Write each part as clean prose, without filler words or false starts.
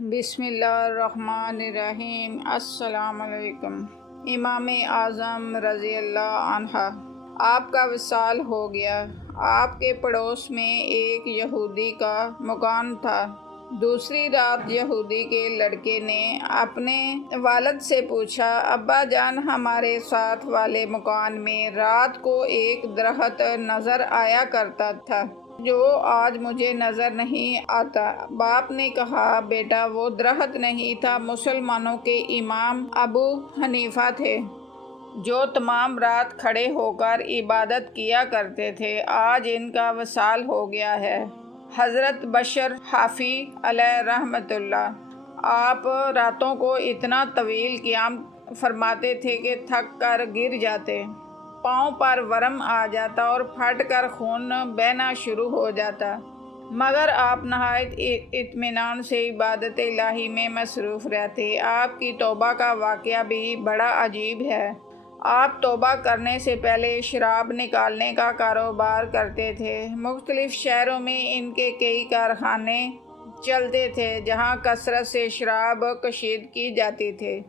بسم اللہ الرحمن الرحیم۔ السلام علیکم۔ امام اعظم رضی اللہ عنہ، آپ کا وصال ہو گیا۔ آپ کے پڑوس میں ایک یہودی کا مکان تھا۔ دوسری رات یہودی کے لڑکے نے اپنے والد سے پوچھا، ابا جان، ہمارے ساتھ والے مکان میں رات کو ایک درخت نظر آیا کرتا تھا جو آج مجھے نظر نہیں آتا۔ باپ نے کہا، بیٹا، وہ درخت نہیں تھا، مسلمانوں کے امام ابو حنیفہ تھے جو تمام رات کھڑے ہو کر عبادت کیا کرتے تھے۔ آج ان کا وصال ہو گیا ہے۔ حضرت بشر حافی علیہ رحمۃ اللہ، آپ راتوں کو اتنا طویل قیام فرماتے تھے کہ تھک کر گر جاتے، پاؤں پر ورم آ جاتا اور پھٹ کر خون بہنا شروع ہو جاتا، مگر آپ نہایت اطمینان سے عبادت الہی میں مصروف رہتے۔ آپ کی توبہ کا واقعہ بھی بڑا عجیب ہے۔ آپ توبہ کرنے سے پہلے شراب نکالنے کا کاروبار کرتے تھے۔ مختلف شہروں میں ان کے کئی کارخانے چلتے تھے جہاں کثرت سے شراب کشید کی جاتی تھی۔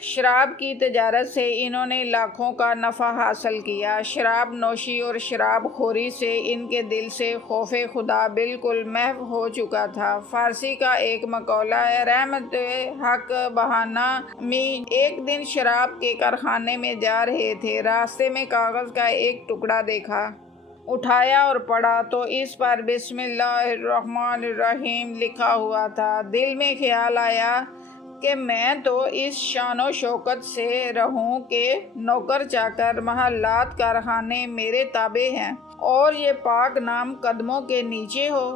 شراب کی تجارت سے انہوں نے لاکھوں کا نفع حاصل کیا۔ شراب نوشی اور شراب خوری سے ان کے دل سے خوف خدا بالکل محو ہو چکا تھا۔ فارسی کا ایک مقولہ ہے، رحمت حق بہانہ می۔ ایک دن شراب کے کارخانے میں جا رہے تھے، راستے میں کاغذ کا ایک ٹکڑا دیکھا، اٹھایا اور پڑھا تو اس پر بسم اللہ الرحمن الرحیم لکھا ہوا تھا۔ دل میں خیال آیا کہ میں تو اس شان و شوکت سے رہوں کہ نوکر چاکر، محلات، کارخانے میرے تابع ہیں اور یہ پاک نام قدموں کے نیچے ہو۔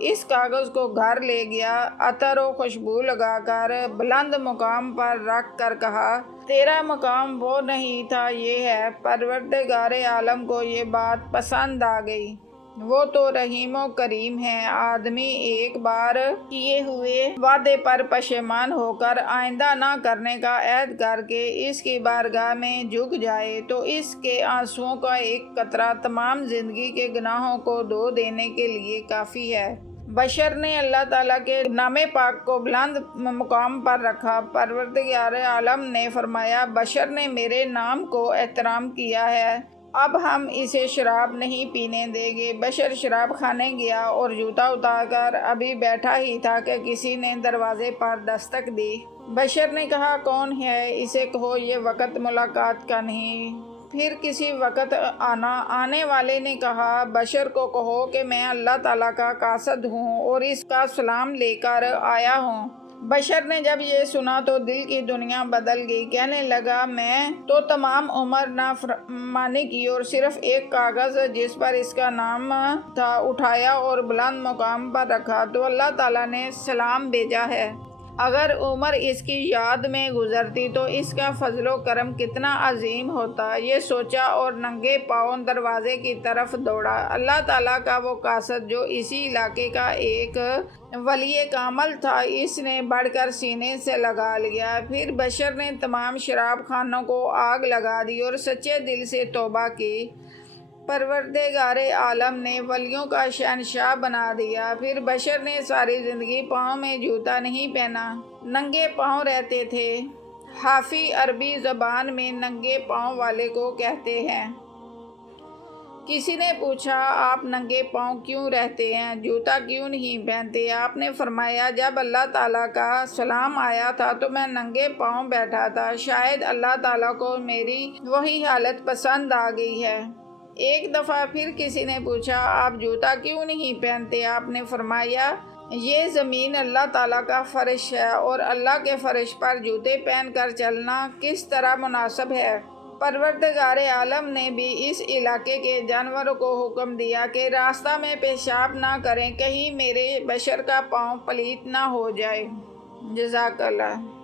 اس کاغذ کو گھر لے گیا، عطر و خوشبو لگا کر بلند مقام پر رکھ کر کہا، تیرا مقام وہ نہیں تھا، یہ ہے۔ پروردگار عالم کو یہ بات پسند آ گئی۔ وہ تو رحیم و کریم ہے۔ آدمی ایک بار کیے ہوئے وعدے پر پشیمان ہو کر آئندہ نہ کرنے کا عہد کر کے اس کی بارگاہ میں جھک جائے تو اس کے آنسوؤں کا ایک قطرہ تمام زندگی کے گناہوں کو دھو دینے کے لیے کافی ہے۔ بشر نے اللہ تعالیٰ کے نام پاک کو بلند مقام پر رکھا۔ پروردگار عالم نے فرمایا، بشر نے میرے نام کو احترام کیا ہے، اب ہم اسے شراب نہیں پینے دیں گے۔ بشر شراب خانے گیا اور جوتا اتار کر ابھی بیٹھا ہی تھا کہ کسی نے دروازے پر دستک دی۔ بشر نے کہا، کون ہے؟ اسے کہو یہ وقت ملاقات کا نہیں، پھر کسی وقت آنا۔ آنے والے نے کہا، بشر کو کہو کہ میں اللہ تعالیٰ کا قاصد ہوں اور اس کا سلام لے کر آیا ہوں۔ بشر نے جب یہ سنا تو دل کی دنیا بدل گئی۔ کہنے لگا، میں تو تمام عمر نافرمانی کی اور صرف ایک کاغذ جس پر اس کا نام تھا اٹھایا اور بلند مقام پر رکھا تو اللہ تعالیٰ نے سلام بھیجا ہے۔ اگر عمر اس کی یاد میں گزرتی تو اس کا فضل و کرم کتنا عظیم ہوتا۔ یہ سوچا اور ننگے پاؤں دروازے کی طرف دوڑا۔ اللہ تعالیٰ کا وہ قاصد جو اسی علاقے کا ایک ولی کامل تھا، اس نے بڑھ کر سینے سے لگا لیا۔ پھر بشر نے تمام شراب خانوں کو آگ لگا دی اور سچے دل سے توبہ کی۔ پروردگار عالم نے ولیوں کا شہنشاہ بنا دیا۔ پھر بشر نے ساری زندگی پاؤں میں جوتا نہیں پہنا، ننگے پاؤں رہتے تھے۔ حافی عربی زبان میں ننگے پاؤں والے کو کہتے ہیں۔ کسی نے پوچھا، آپ ننگے پاؤں کیوں رہتے ہیں، جوتا کیوں نہیں پہنتے؟ آپ نے فرمایا، جب اللہ تعالیٰ کا سلام آیا تھا تو میں ننگے پاؤں بیٹھا تھا، شاید اللہ تعالیٰ کو میری وہی حالت پسند آ گئی ہے۔ ایک دفعہ پھر کسی نے پوچھا، آپ جوتا کیوں نہیں پہنتے؟ آپ نے فرمایا، یہ زمین اللہ تعالیٰ کا فرش ہے اور اللہ کے فرش پر جوتے پہن کر چلنا کس طرح مناسب ہے۔ پروردگار عالم نے بھی اس علاقے کے جانوروں کو حکم دیا کہ راستہ میں پیشاب نہ کریں، کہیں میرے بشر کا پاؤں پلیت نہ ہو جائے۔ جزاک اللہ۔